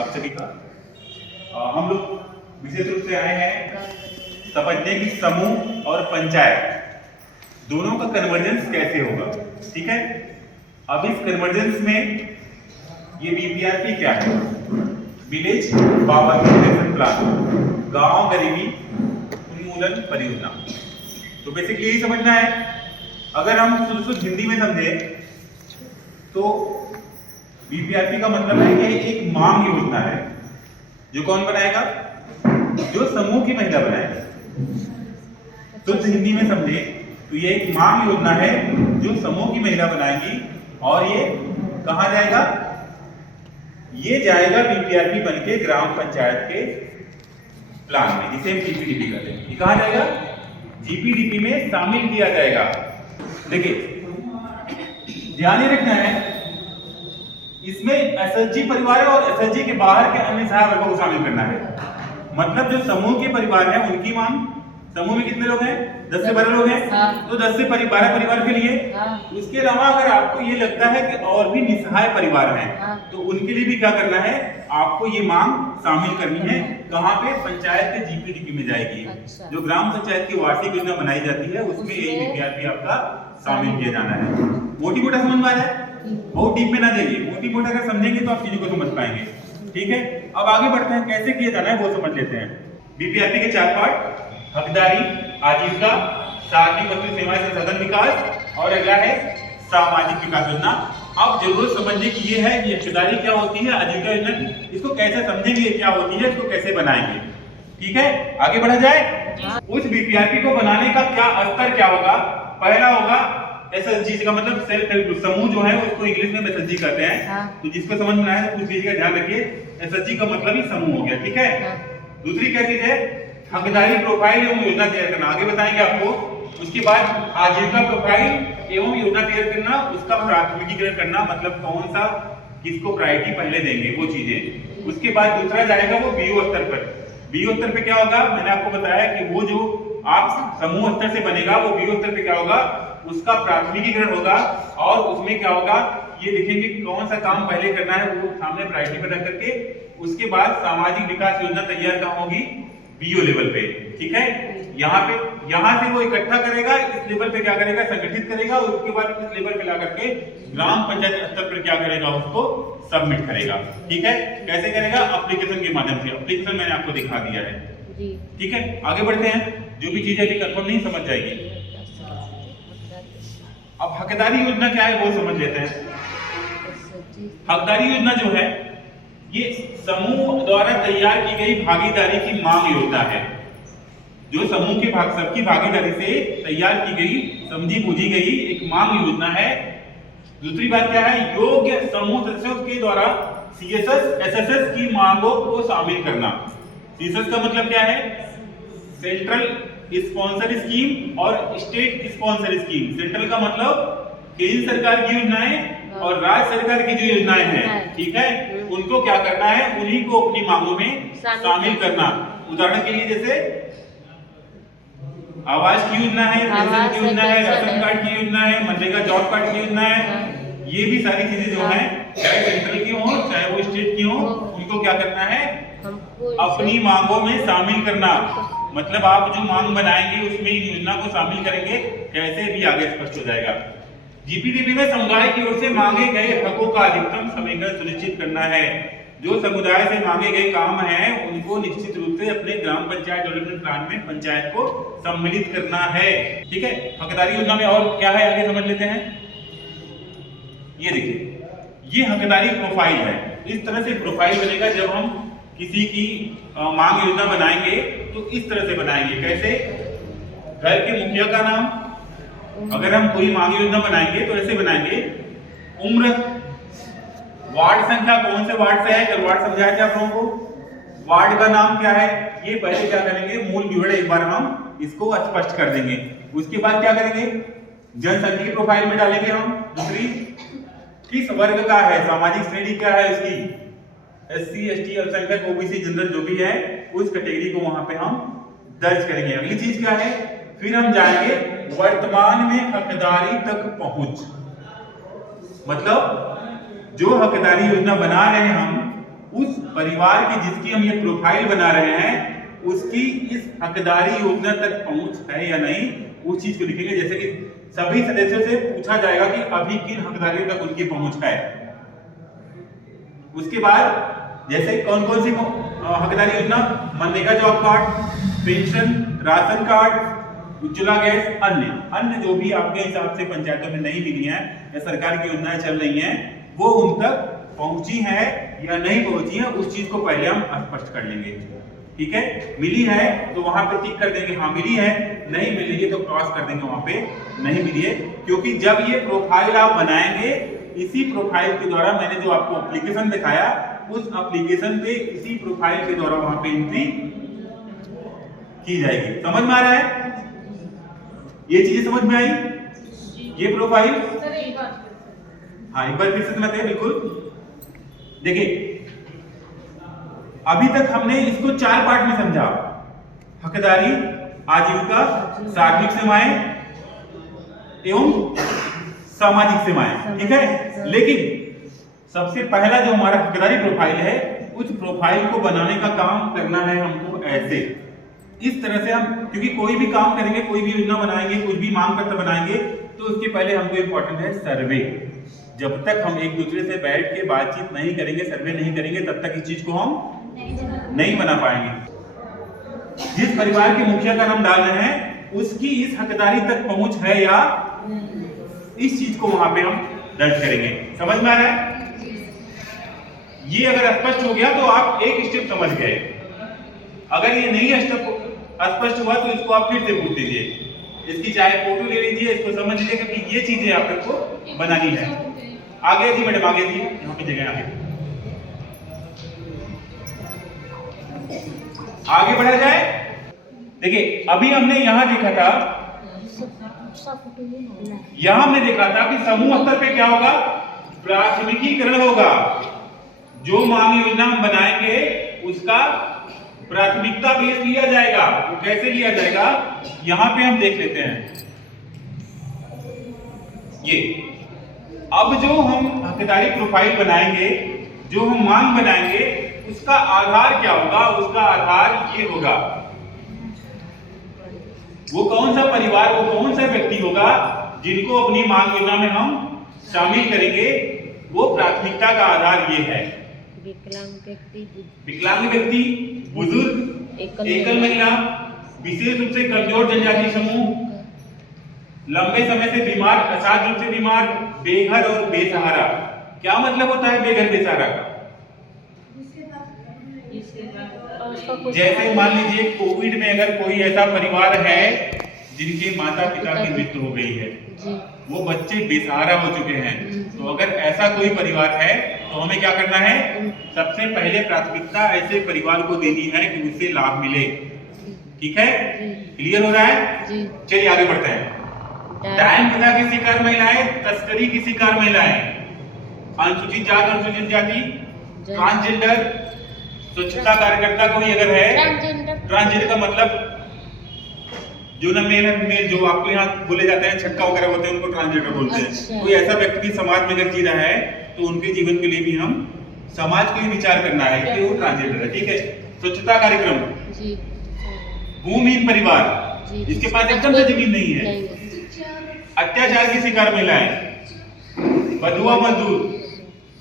आप सभी का। हम लोग विशेष रूप से आए हैं समझने की समूह और पंचायत दोनों का कन्वर्जेंस कैसे होगा। ठीक है, अब इस कन्वर्जेंस में ये बीपीआरपी क्या है, विलेज पावर्टी प्रोटेक्शन प्लान, गांव गरीबी उन्मूलन परियोजना। तो बेसिकली यही समझना है। अगर हम शुद्ध हिंदी में समझे तो बीपीआरपी का मतलब है कि एक मांग योजना है जो कौन बनाएगा, जो समूह की महिला बनाएगी। शुद्ध हिंदी में समझे तो ये एक मांग योजना है जो समूह की महिला बनाएगी और ये कहां जाएगा, ये जाएगा बीपीआरपी बनके ग्राम पंचायत के प्लान में, जिसे हम जीपीडीपी कहते हैं। ये कहां जाएगा, जीपीडीपी में शामिल किया जाएगा। देखिए ध्यान रखना है, इसमें एसएचजी परिवार और एसएचजी के बाहर के अन्य सहायक वर्गों को शामिल करना है। मतलब जो समूह के परिवार हैं उनकी मांग, समूह में कितने लोग हैं, 10 से 12 लोग हैं। हाँ। तो 10 से 12 परिवार के लिए। हाँ। उसके अलावा अगर आपको ये लगता है कि और भी निसहाय परिवार हैं। हाँ। तो उनके लिए भी क्या करना है, आपको ये मांग शामिल करनी है। कहाँ पे, पंचायत के जीपीडीपी में जाएगी। अच्छा। जो ग्राम पंचायत की वार्षिक योजना बनाई जाती है उसमें यही बीपीआरपी आपका शामिल किया जाना है। मोटी मोटा समझ में आ रहा है, बहुत डीप में ना जाइए, मोटी मोटा अगर समझेंगे तो आप चीजों को समझ पाएंगे। ठीक है, अब आगे बढ़ते हैं, कैसे किया जाना है वो समझ लेते हैं। बीपीआरपी के 4 पार्ट, हकदारी, आजीविका, सार्वजनिक वस्तु सेवाएं संसाधन विकास और अगला है सामाजिक विकास योजना। अब जरूरत समझने की ये है कि हकदारी क्या होती है, आजीविका योजना इसको कैसे समझेंगे, क्या होती है, इसको कैसे बनाएंगे। ठीक है, आगे बढ़ा जाए। उस बीपीआरपी को बनाने का क्या स्तर क्या होगा, पहला होगा एसएचजी का मतलब सेल्फ हेल्प ग्रुप, समूह जो है उसको इंग्लिश में एसएचजी कहते हैं। हाँ। तो जिसको समझ में आया तो कुछ चीज का ध्यान रखिए, एसएचजी का मतलब ही समूह हो गया। ठीक है। हाँ। दूसरी क्या चीज है, हकदारी प्रोफाइल एवं योजना तैयार करना, आगे बताएंगे आपको। उसके बाद आजीविका प्रोफाइल एवं योजना तैयार करना, उसका प्राथमिकीकरण करना, मतलब कौन सा किसको प्रायोरिटी पहले देंगे वो चीजें। उसके बाद दूसरा जाएगा वो बीओ स्तर पर। बीओ स्तर पे क्या होगा, मैंने आपको बताया कि वो जो आप समूह स्तर से बनेगा वो बीओ स्तर पे क्या होगा, उसका प्राथमिकीकरण होगा और उसमें क्या होगा ये देखेंगे कौन सा काम पहले करना है वो सामने प्रायोरिटी पर रख करके। उसके बाद सामाजिक विकास योजना तैयार कहाँ होगी, बीओ लेवल पे। ठीक है, यहाँ से वो इकट्ठा करेगा, इस लेवल पे क्या करेगा, संगठित करेगा, उसके बाद इस लेवल पे ला करके ग्राम पंचायत स्तर पर क्या करेगा, उसको सबमिट करेगा। ठीक है, कैसे करेगा, एप्लीकेशन के माध्यम से। एप्लीकेशन मैंने आपको दिखा दिया है। ठीक है, आगे बढ़ते हैं, जो भी चीजें अभी कंफर्म नहीं समझ जाएगी। अब हकदारी योजना क्या है वो समझ लेते हैं। हकदारी योजना जो है ये समूह द्वारा तैयार की गई भागीदारी की मांग योजना है, जो समूह के सबकी भागीदारी से तैयार की गई, समझी बूझी गई एक मांग योजना है। दूसरी बात क्या है, योग्य समूह सदस्यों के द्वारा सीएसएस एसएसएस की मांगों को शामिल करना। सीएसएस का मतलब क्या है, सेंट्रल स्पॉन्सर स्कीम और स्टेट स्पॉन्सर स्कीम। सेंट्रल का मतलब केंद्र सरकार की योजनाएं और राज्य सरकार की जो योजनाएं हैं, ठीक है, उनको क्या करना है, उन्हीं को अपनी मांगों में शामिल करना। उदाहरण के लिए जैसे आवास की योजना है, पेंशन की योजना है, राशन कार्ड की योजना है, मनरेगा जॉब कार्ड की योजना है। ये भी सारी चीजें जो हैं चाहे सेंट्रल की हो चाहे वो स्टेट की हो, उनको क्या करना है, अपनी मांगों में शामिल करना। मतलब आप जो मांग बनाएंगे उसमें इन योजना को शामिल करेंगे, कैसे भी आगे स्पष्ट हो जाएगा। जीपीडीपी में समुदाय की ओर से मांगे गए हकों का अधिकतम समीकरण सुनिश्चित करना है। जो समुदाय से मांगे गए काम हैं उनको निश्चित रूप से अपने ग्राम पंचायत डेवलपमेंट प्लान में पंचायत को सम्मिलित करना है। ठीक है, हकदारी योजना में और क्या है आगे समझ लेते हैं। ये देखिए, ये हकदारी प्रोफाइल है। इस तरह से प्रोफाइल बनेगा जब हम किसी की मांग योजना बनाएंगे तो इस तरह से बनाएंगे। कैसे, घर के मुखिया का नाम, अगर हम कोई मांग योजना बनाएंगे तो ऐसे बनाएंगे, उम्र, वार्ड संख्या, कौन से वार्ड से है, कल वार्ड समझाया था आप लोगों को, वार्ड का नाम क्या है, ये पहले क्या करेंगे, मूल विवरण एक बार हम इसको स्पष्ट कर देंगे। उसके बाद क्या करेंगे, जनसंख्या की प्रोफाइल में डालेंगे हम। दूसरी, किस वर्ग का है, सामाजिक श्रेणी क्या है उसकी, एससी एसटी अल्पसंख्यक ओबीसी जनरल जो भी है उस कैटेगरी को वहां पे हम दर्ज करेंगे। अगली चीज क्या है, फिर हम जाएंगे वर्तमान में हकदारी तक पहुंच, मतलब जो हकदारी योजना बना रहे हैं हम उस परिवार की जिसकी हम ये प्रोफाइल बना रहे हैं उसकी इस हकदारी योजना तक पहुंच है या नहीं, उस चीज को लिखेंगे। जैसे कि सभी सदस्यों से पूछा जाएगा कि अभी किन हकदारियों तक उनकी पहुंच है। उसके बाद जैसे कौन कौन सी हकदारी योजना, MNREGA job card, pension, ration card, Ujjwala gas, अन्य जो भी आपके हिसाब से पंचायतों में नहीं मिली है या सरकार की योजनाएं चल रही हैं वो उन तक पहुंची है या नहीं पहुंची है, उस चीज को पहले हम स्पष्ट कर लेंगे। ठीक है, मिली है तो वहां पे टिक कर देंगे हाँ मिली है, नहीं मिली है तो क्रॉस कर देंगे वहां पे नहीं मिली है। क्योंकि जब ये प्रोफाइल आप बनाएंगे, इसी प्रोफाइल के द्वारा मैंने जो आपको एप्लीकेशन दिखाया उस एप्लीकेशन पे इसी प्रोफाइल के द्वारा वहां पे एंट्री की जाएगी। समझ में आ रहा है? ये चीजें समझ में आई? ये प्रोफाइल हाँ एक बार फिर से समझते हैं। बिल्कुल देखिए, अभी तक हमने इसको 4 पार्ट में समझा, हकदारी, आजीविका, सार्वजनिक सेवाएं एवं सामाजिक सेवाएं। ठीक है, लेकिन सबसे पहला जो हमारा हकदारी प्रोफाइल है उस प्रोफाइल को बनाने का काम करना है हमको ऐसे, इस तरह से हम, क्योंकि कोई भी काम करेंगे, कोई भी योजना बनाएंगे, कुछ भी मांग पत्र बनाएंगे तो उसके पहले हमको इम्पोर्टेंट है सर्वे। जब तक हम एक दूसरे से बैठ के बातचीत नहीं करेंगे, सर्वे नहीं करेंगे, तब तक इस चीज को हम नहीं बना पाएंगे। जिस परिवार के मुखिया का नाम डाल रहे हैं उसकी इस हकदारी तक पहुंच है या, इस चीज को वहां पे हम दर्ज करेंगे। समझ में आ रहा है? ये अगर स्पष्ट हो गया तो आप एक स्टेप समझ गए। अगर ये नहीं स्पष्ट हुआ तो इसको आप फिर से पूछ लीजिए, इसकी चाहे फोटो ले लीजिए, इसको समझ लीजिए, क्योंकि ये चीजें आप लोग को बनानी है। आगे जी मैडम, आगे जी, यहाँ पे जगह आगे बढ़ा जाए। देखिए अभी हमने यहाँ देखा था, यहाँ हमने देखा था कि समूह स्तर पे क्या होगा, प्राथमिकीकरण होगा। जो मांग योजना हम बनाएंगे उसका प्राथमिकता बेस लिया जाएगा। वो कैसे लिया जाएगा, यहां पे हम देख लेते हैं। ये अब जो हम हकदारी प्रोफाइल बनाएंगे, जो हम मांग बनाएंगे, उसका आधार क्या होगा, उसका आधार ये होगा। वो कौन सा परिवार, वो कौन सा व्यक्ति होगा जिनको अपनी मांग योजना में हम शामिल करेंगे, वो प्राथमिकता का आधार ये है। विकलांग व्यक्ति, बुजुर्ग, एकल महिला, विशेष रूप से कमजोर जनजाति समूह, लंबे समय से बीमार, असाध्य रूप से बीमार, बेघर और बेसहारा। क्या मतलब होता है बेघर बेसहारा का? जैसे मान लीजिए कोविड में अगर कोई ऐसा परिवार है जिनके माता पिता की मृत्यु हो गई है, वो बच्चे बेसहारा हो चुके हैं, तो अगर ऐसा कोई परिवार है तो हमें क्या करना है, सबसे पहले प्राथमिकता ऐसे परिवार को देनी है कि उससे लाभ मिले। ठीक है, क्लियर हो रहा है? चलिए आगे बढ़ते हैं। डायन प्रथा की शिकार महिलाएं, तस्करी की शिकार महिलाएं, अनुसूचित जाति, अनुसूचित जाति, ट्रांसजेंडर, स्वच्छता कार्यकर्ता कोई अगर है, ट्रांसजेंडर का मतलब जो ना मेल फीमेल जो आपको यहाँ बोले जाते हैं, छक्का वगैरह होते हैं, उनको ट्रांसजेंडर बोलते हैं। कोई ऐसा व्यक्ति समाज में अगर जी रहा है तो उनके जीवन के लिए भी हम समाज के लिए विचार करना है कि वो ट्रांसजेंडर है। ठीक है, स्वच्छता कार्यक्रम, भूमिहीन परिवार, जिसके पास एकदम से जमीन नहीं है, अत्याचार की शिकार महिलाएं, बधुआ मजदूर,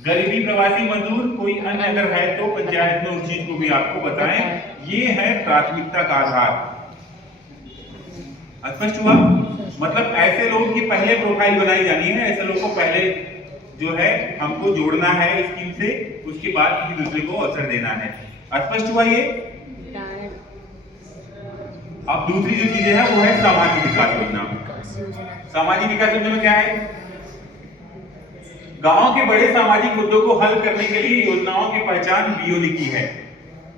गरीबी प्रवासी मजदूर, कोई अन्य अगर है तो पंचायत में उस चीज को भी आपको बताएं। ये है प्राथमिकता का आधार। स्पष्ट हुआ? मतलब ऐसे लोग की पहले प्रोफाइल बनाई जानी है, ऐसे लोग को पहले जो है हमको जोड़ना है स्कीम से, उसके बाद किसी दूसरे को अवसर देना है। स्पष्ट हुआ ये? अब दूसरी जो चीजें हैं वो है सामाजिक विकास योजना। सामाजिक विकास योजना में क्या है, गांव के बड़े सामाजिक मुद्दों को हल करने के लिए योजनाओं की पहचान बीओ ने की है।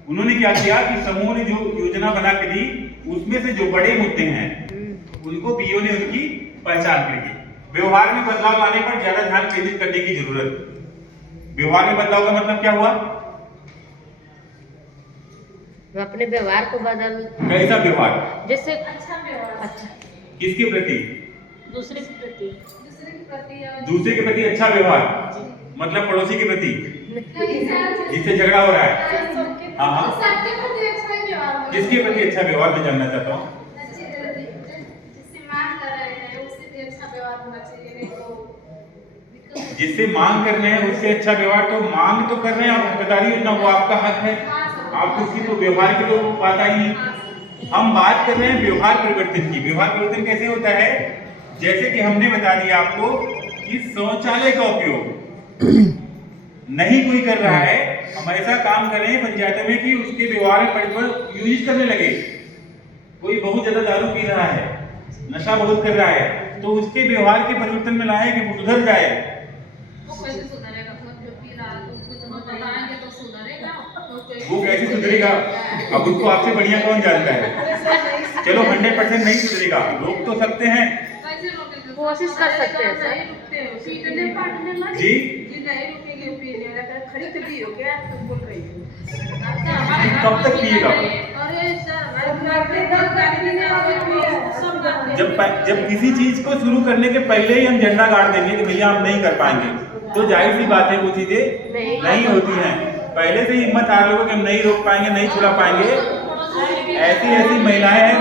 उन्होंने क्या किया कि समूह ने जो योजना बना के दी उसमें से जो बड़े मुद्दे हैं उनको बीओ ने उनकी पहचान करेगी। व्यवहार में बदलाव लाने पर ज्यादा ध्यान केंद्रित करने की जरूरत। व्यवहार में बदलाव का मतलब क्या हुआ, अपने व्यवहार को बदल। कैसा व्यवहार? जैसे अच्छा व्यवहार। अच्छा किसके प्रति? दूसरे के प्रति। दूसरे के प्रति अच्छा व्यवहार मतलब पड़ोसी के प्रति। जिससे झगड़ा हो रहा है। हाँ हाँ, किसके प्रति अच्छा व्यवहार मैं जानना चाहता हूँ। जिससे मांग कर रहे हैं उससे अच्छा व्यवहार, तो मांग तो कर रहे हैं आप, हकदारी ना, वो आपका हक है, आप किसी को व्यवहार की तो बात आई नहीं। हम बात कर रहे हैं व्यवहार परिवर्तन की। व्यवहार परिवर्तन कैसे होता है, जैसे कि हमने बता दिया आपको कि शौचालय का उपयोग नहीं कोई कर रहा है, हम ऐसा काम कर रहे हैं पंचायतों में कि उसके व्यवहार में परिवर्तन यूज करने लगे। कोई बहुत ज्यादा दारू पी रहा है, नशा बहुत कर रहा है, तो उसके व्यवहार के परिवर्तन में लाए कि वो सुधर जाए। वो कैसे सुधरेगा, अब उसको आपसे बढ़िया कौन जानता है। चलो 100% नहीं सुधरेगा, रोक तो सकते हैं, कोशिश कर सकते हैं सर जी। कब तक पिएगा, जब किसी चीज को शुरू करने के पहले ही हम झंडा गाड़ देंगे कि भैया हम नहीं कर पाएंगे, तो जाहिर सी बात है वो चीजें नहीं होती हैं। पहले से ही हिम्मत हार लोगों कि हम नहीं रोक पाएंगे, नहीं छुड़ा पाएंगे। ऐसी ऐसी महिलाएं हैं,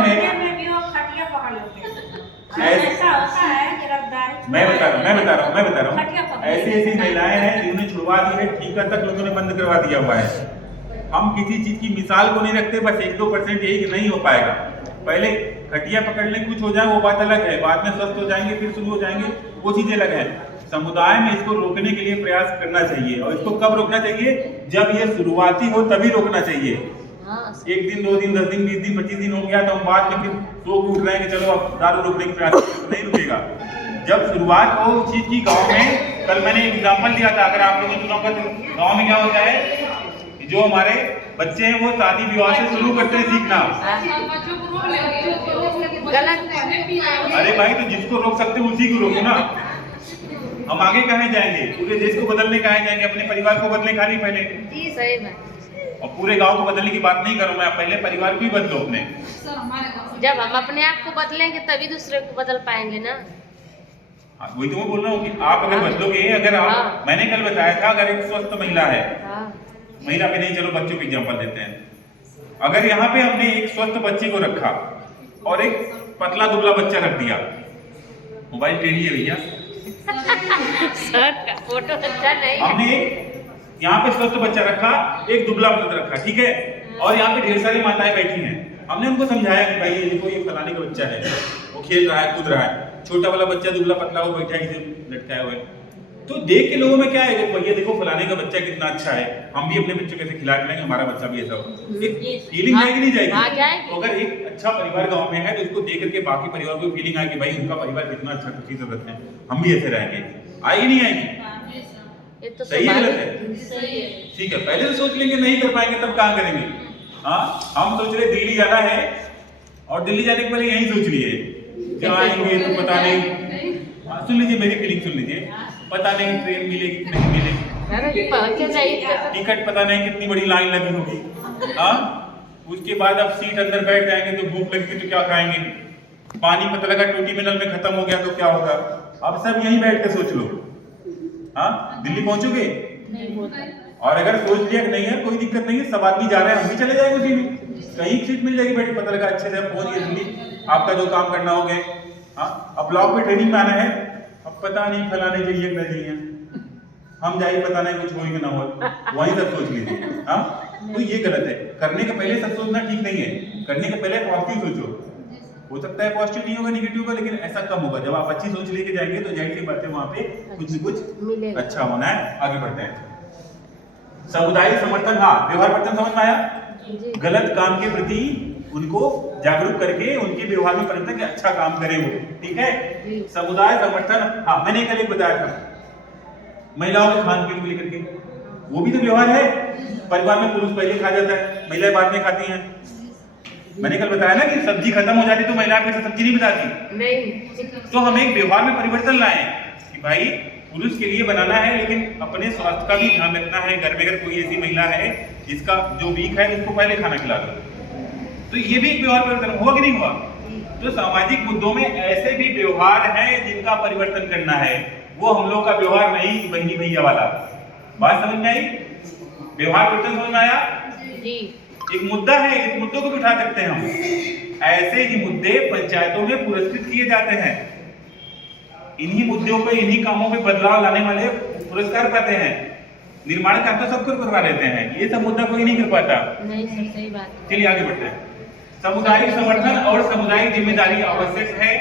मैं बता रहा हूँ ऐसी ऐसी महिलाएं हैं जिन्होंने छुड़वा दी है, ठीका तक लोगों ने बंद करवा दिया हुआ है। हम किसी चीज की मिसाल को नहीं रखते, बस 1-2% यही कि नहीं हो पाएगा। पहले खटिया पकड़ने कुछ हो जाए वो बात अलग है, बाद में स्वस्थ हो जाएंगे फिर शुरू हो जाएंगे, वो चीजें अलग है। समुदाय में इसको रोकने के लिए प्रयास करना चाहिए, और इसको कब रोकना चाहिए, जब ये शुरुआती हो तभी रोकना चाहिए। 1 दिन 2 दिन 10 दिन 20 दिन 25 दिन हो गया तो हम बाद में फिर सो उठ रहे हैं कि चलो अब दारू रोकने की प्रयास, नहीं रुकेगा। जब शुरुआत हो उस चीज की गांव में, कल मैंने एग्जांपल दिया था, अगर आप लोगों ने सुना होगा तो गांव में क्या होता है, जो हमारे बच्चे हैं वो शादी विवाह से शुरू करते हैं सीखना। अरे भाई, तो जिसको रोक सकते हो उसी को रोको ना। हम आगे कहाँ जाएंगे, पूरे देश को बदलने कहाँ जाएंगे, अपने परिवार को बदलने खाली पहले। जी सही बात। और पूरे गांव को बदलने की बात नहीं करूं मैं, पहले परिवार को ही बदलो अपने। जब हम अपने आप को बदलेंगे तभी दूसरे को बदल पाएंगे ना। वही तो मैं बोल रहा हूँ कि आप अगर बदलोगे, अगर आप, मैंने कल बताया था, अगर एक स्वस्थ महिला है, महिला पे नहीं, चलो बच्चों को एग्जांपल देते हैं। अगर यहाँ पे हमने एक स्वस्थ बच्चे को रखा और एक पतला दुबला बच्चा रख दिया, मोबाइल टेढ़ी है भैया, सर का फोटो अच्छा नहीं। हमने यहाँ पे स्वस्थ बच्चा रखा, एक दुबला बच्चा रखा, ठीक है, और यहाँ पे ढेर सारी माताएं बैठी हैं। हमने उनको समझाया कि भाई ये देखो, ये फलाने का बच्चा है, वो खेल रहा है, कूद रहा है, छोटा वाला बच्चा दुबला पतला वो बैठा है इसे लटकाए हुए। तो देख के लोगों में क्या है, भैया देखो फलाने का बच्चा कितना अच्छा है, हम भी अपने बच्चों कैसे खिला खिलाएंगे, हमारा बच्चा भी ऐसा हो। एक फीलिंग आएगी नहीं जाएगी? तो अगर एक अच्छा परिवार गांव में है तो उसको देख करके बाकी परिवार को फीलिंग आएगी, भाई उनका परिवार कितना अच्छा, खुशी से रहते हैं, हम भी ऐसे रहेंगे। आएगी नहीं आएगी? तो सही है गलत है? ठीक है, पहले तो सोच लेंगे नहीं कर पाएंगे तब कहाँ करेंगे। हाँ, हम सोच रहे दिल्ली जाना है और दिल्ली जाने के पहले यही सोच लिए जाएंगे तो पता नहीं। सुन लीजिए मेरी फीलिंग, सुन लीजिए, पता नहीं ट्रेन मिलेगी कि नहीं मिलेगी, टिकट पता नहीं कितनी बड़ी लाइन लगी होगी। हाँ, उसके बाद अब सीट अंदर बैठ जाएंगे तो भूख लगेगी तो क्या खाएंगे, पानी पता लगा टूटी मिनल में खत्म हो गया तो क्या होगा। अब सब यहीं बैठ के सोच लो। हाँ, दिल्ली पहुंचोगे, और अगर सोच लिया कि नहीं है कोई दिक्कत नहीं है, सब आदमी जा रहे हैं, हम भी चले जाएंगे उसी में, कहीं सीट मिल जाएगी बैठी, पता लगा अच्छे से पहुंच गए दिल्ली, आपका जो काम करना हो गए। हाँ, अब ब्लॉक में ट्रेनिंग में आना है, अब पता नहीं फलाने चाहिए न चाहिए, हम जाइए पता नहीं कुछ होगी ना हो, वहीं सब सोच लीजिए। हाँ, तो ये गलत है, करने के पहले सब सोचना ठीक नहीं है, करने के पहले पॉजिटिव सोचो। हो सकता है पॉजिटिव नहीं होगा, नेगेटिव होगा, लेकिन ऐसा कम होगा। जब आप अच्छी सोच लेके जाएंगे तो जाहिर सी बात है वहां पे कुछ न कुछ अच्छा होना है। आगे बढ़ते हैं। सामुदायिक समर्थन, हाँ, व्यवहार परिवर्तन समझ में आया? गलत काम के प्रति उनको जागरूक करके उनके व्यवहार में परिवर्तन के अच्छा काम करें वो, ठीक है। समुदाय समर्थन, हाँ, मैंने कल एक बताया था महिलाओं के खान पीन को लेकर के, वो भी तो व्यवहार है। परिवार में पुरुष पहले खा जाता है, महिलाएं बाद में खाती हैं। मैंने कल बताया ना कि सब्जी खत्म हो जाती तो महिलाएं फिर से सब्जी नहीं बनाती। नहीं, तो हम एक व्यवहार में परिवर्तन लाएं कि भाई पुरुष के लिए बनाना है, लेकिन अपने स्वास्थ्य का भी ध्यान रखना है। घर में अगर कोई ऐसी महिला है जिसका जो वीक है उसको पहले खाना खिला दो, तो ये भी एक व्यवहार परिवर्तन हुआ कि नहीं हुआ? तो सामाजिक मुद्दों में ऐसे भी व्यवहार हैं जिनका परिवर्तन करना है, वो हम लोग का व्यवहार नहीं बहनी भैया वाला, बात समझ में आई? व्यवहार परिवर्तन समझ में आया? जी। एक मुद्दा है, इस मुद्दों को भी उठा सकते हैं हम। ऐसे ही मुद्दे पंचायतों में पुरस्कृत किए जाते हैं। इन्हीं मुद्दों पे, इन्हीं कामों में बदलाव लाने वाले पुरस्कार पाते हैं। निर्माण काम तो सब कुछ करवा लेते हैं, ये सब मुद्दा कोई नहीं कर पाता। नहीं सर, सही बात। चलिए आगे बढ़ते हैं। सामुदायिक समर्थन और सामुदायिक जिम्मेदारी आवश्यक है।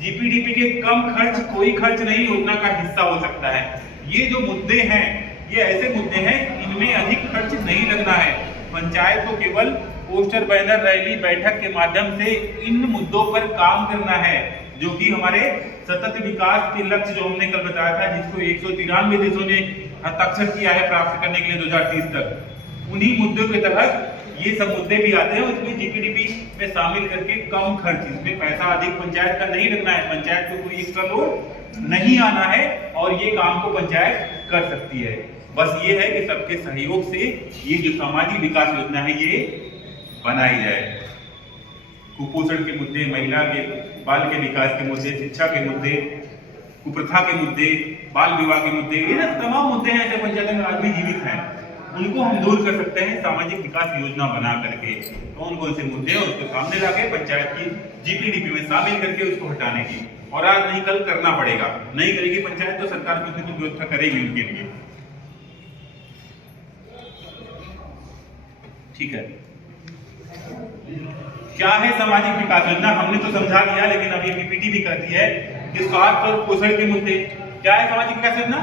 जीपीडीपी के कम खर्च कोई खर्च नहीं योजना का हिस्सा हो सकता है। ये जो मुद्दे हैं, ये ऐसे मुद्दे हैं इनमें अधिक खर्च नहीं लगना है। पंचायत को केवल पोस्टर, बैनर, रैली, बैठक के माध्यम से इन मुद्दों पर काम करना है, जो कि हमारे सतत विकास के लक्ष्य जो हमने कल बताया था, जिसको 193 देशों ने हस्ताक्षर किया है प्राप्त करने के लिए 2030 तक। उन्हीं मुद्दों के तहत ये सब मुद्दे भी आते हैं। उसमें जीपीडीपी में शामिल करके कम खर्च, इसमें पैसा अधिक पंचायत का नहीं लगना है, पंचायत को कोई एक्स्ट्रा लोड नहीं आना है और ये काम को पंचायत कर सकती है। बस ये है कि सबके सहयोग से ये जो सामाजिक विकास योजना है ये बनाई जाए। कुपोषण के मुद्दे, महिला के बाल के विकास के मुद्दे, शिक्षा के मुद्दे, कुप्रथा के मुद्दे, बाल विवाह के मुद्दे, ये तमाम मुद्दे हैं ऐसे पंचायत में आज भी जीवित हैं, उनको हम दूर कर सकते हैं सामाजिक विकास योजना बना करके। कौन कौन से मुद्दे हैं उसको सामने लाके पंचायत की जीपीडीपी में शामिल करके उसको हटाने की, और आज नहीं कल करना पड़ेगा। नहीं करेगी पंचायत तो सरकार कुछ न कुछ व्यवस्था करेगी उनके लिए। ठीक है, क्या है सामाजिक विकास योजना हमने तो समझा दिया, लेकिन अभी पीपीटी भी कहती है कि स्वास्थ्य और पोषण के मुद्दे। क्या है सामाजिक विकास योजना?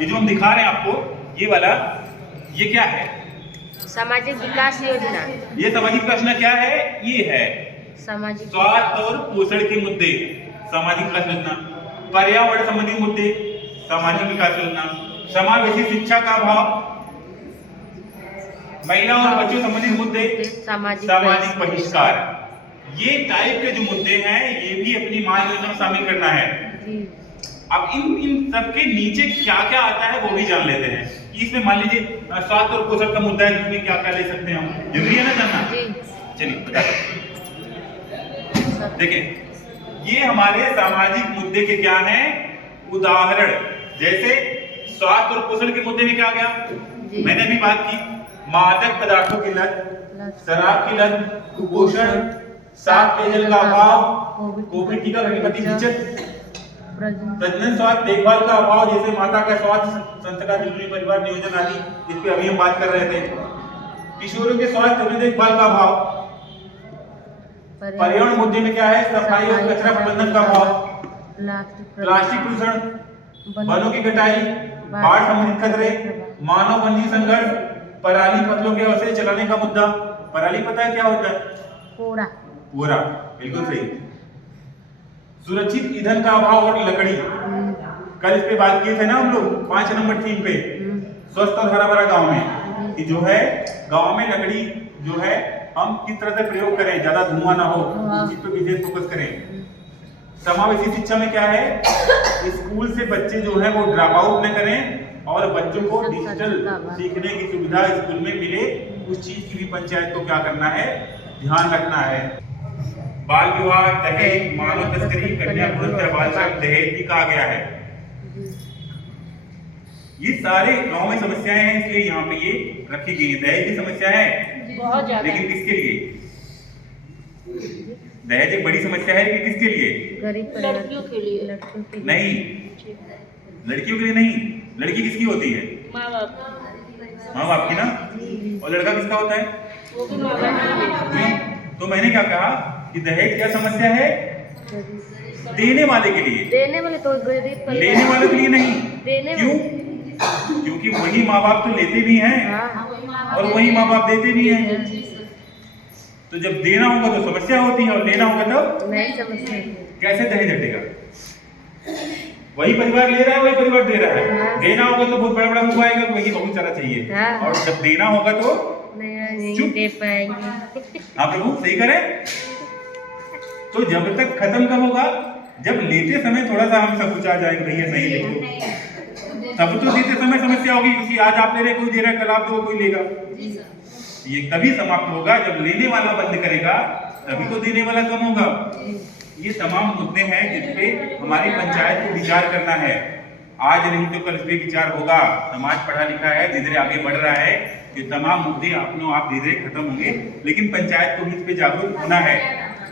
ये जो हम दिखा रहे हैं आपको, ये वाला, ये क्या है? सामाजिक विकास योजना। ये सामाजिक विकास योजना क्या है? ये है सामाजिक स्वास्थ्य और पोषण के मुद्दे, सामाजिक विकास योजना। पर्यावरण संबंधी मुद्दे, सामाजिक विकास योजना। समावेशी शिक्षा का अभाव, महिला और बच्चों संबंधित मुद्दे, सामाजिक बहिष्कार। ये टाइप के जो मुद्दे हैं ये भी अपनी महायोजना में शामिल करना है। अब इन सबके नीचे क्या क्या आता है वो भी जान लेते हैं कि इसमें मान लीजिए स्वास्थ्य और पोषण का मुद्दा है, जिसमें क्या क्या ले सकते हैं हम, जरूरी है ना जानना? चलिए बता देखिए, ये हमारे सामाजिक मुद्दे के क्या हैं उदाहरण। जैसे स्वास्थ्य और पोषण के मुद्दे में क्या गया, मैंने अभी बात की, मादक पदार्थों की लत, शराब की लत, कुपोषण, साफ पेयजल का अभाव, कोविड टीका की हिचक, प्रजनन स्वास्थ्य देखभाल का अभाव, जैसे माता का स्वास्थ्य, संस्कार, जरूरी परिवार नियोजन आदि, इस पे अभी हम बात कर रहे थे। किशोरों के स्वास्थ्य देखभाल का अभाव। पर्यावरण मुद्दे में क्या है, सफाई और कचरा प्रबंधन का अभाव, प्लास्टिक प्रदूषण, वनों की कटाई, बाढ़ संबंधित खतरे, मानव वन्य संघर्ष, पराली फसलों के अवशेष चलाने का मुद्दा। पराली पता है क्या होता है? कोरा। कोरा, बिल्कुल सही। सुरक्षित ईंधन का अभाव और लकड़ी, कल इस पे बात किए थे ना हम लोग 5 नंबर थीम पे, स्वस्थ और हरा भरा गांव में, कि जो है गांव में लकड़ी जो है हम किस तरह से प्रयोग करें, ज्यादा धुआं ना हो, उस चीज पे विशेष फोकस करें। समावेशी शिक्षा में क्या है, स्कूल से बच्चे जो है वो ड्रॉप आउट न करें और बच्चों को डिजिटल सीखने की सुविधा स्कूल में मिले, उस चीज की भी पंचायत को क्या करना है, ध्यान रखना है। बाल विवाह, दहेज, मानव तस्करी, कन्या भ्रूण हत्या, बाल श्रम, दहेज भी कहा गया है। ये सारे गांव में समस्याएं हैं, इसलिए यहाँ पे ये रखी गई है। दहेज की समस्या है बहुत ज्यादा, लेकिन किसके लिए? दहेज एक बड़ी समस्या है, लेकिन किसके लिए? गरीब लड़कियों के लिए। नहीं, लड़कियों के लिए नहीं। लड़की किसकी होती है? माँ बाप। माँ बाप की ना। और लड़का किसका होता है? वो भी माँ बाप। तो मैंने क्या कहा कि दहेज क्या समस्या है? देने वाले के लिए। देने वाले तो गरीब, लेने वाले के लिए नहीं। देने क्यों? क्योंकि वही माँ बाप तो लेते भी हैं और वही माँ बाप देते भी हैं। तो जब देना होगा तो समस्या होती है और लेना होगा तब नहीं समस्या। कैसे दहेज हटेगा? वही परिवार ले रहा है, वही परिवार दे रहा है। देना होगा तो बहुत बड़ा बड़ा मुंह आएगा, वही बहुत सारा चाहिए, और जब देना होगा तो नहीं दे पाएंगे। हाँ प्रभु सही करें। तो जब तक खत्म कब होगा? जब लेते समय थोड़ा सा हम सब कुछ आ जाएंगे, भैया नहीं देखो, तब तो देते समय समस्या होगी, क्योंकि आज आप ले रहे, कोई दे रहा है, कल आप दो, कोई लेगा। ये तभी समाप्त होगा जब लेने वाला बंद करेगा, तभी तो देने वाला कम होगा। ये तमाम मुद्दे हैं जिसपे हमारी पंचायत को विचार करना है। आज नहीं तो कल इस पे विचार होगा। समाज पढ़ा लिखा है, धीरे धीरे आगे बढ़ रहा है, ये तमाम मुद्दे अपने आप धीरे धीरे खत्म होंगे, लेकिन पंचायत को भी इस पे जागरूक होना है।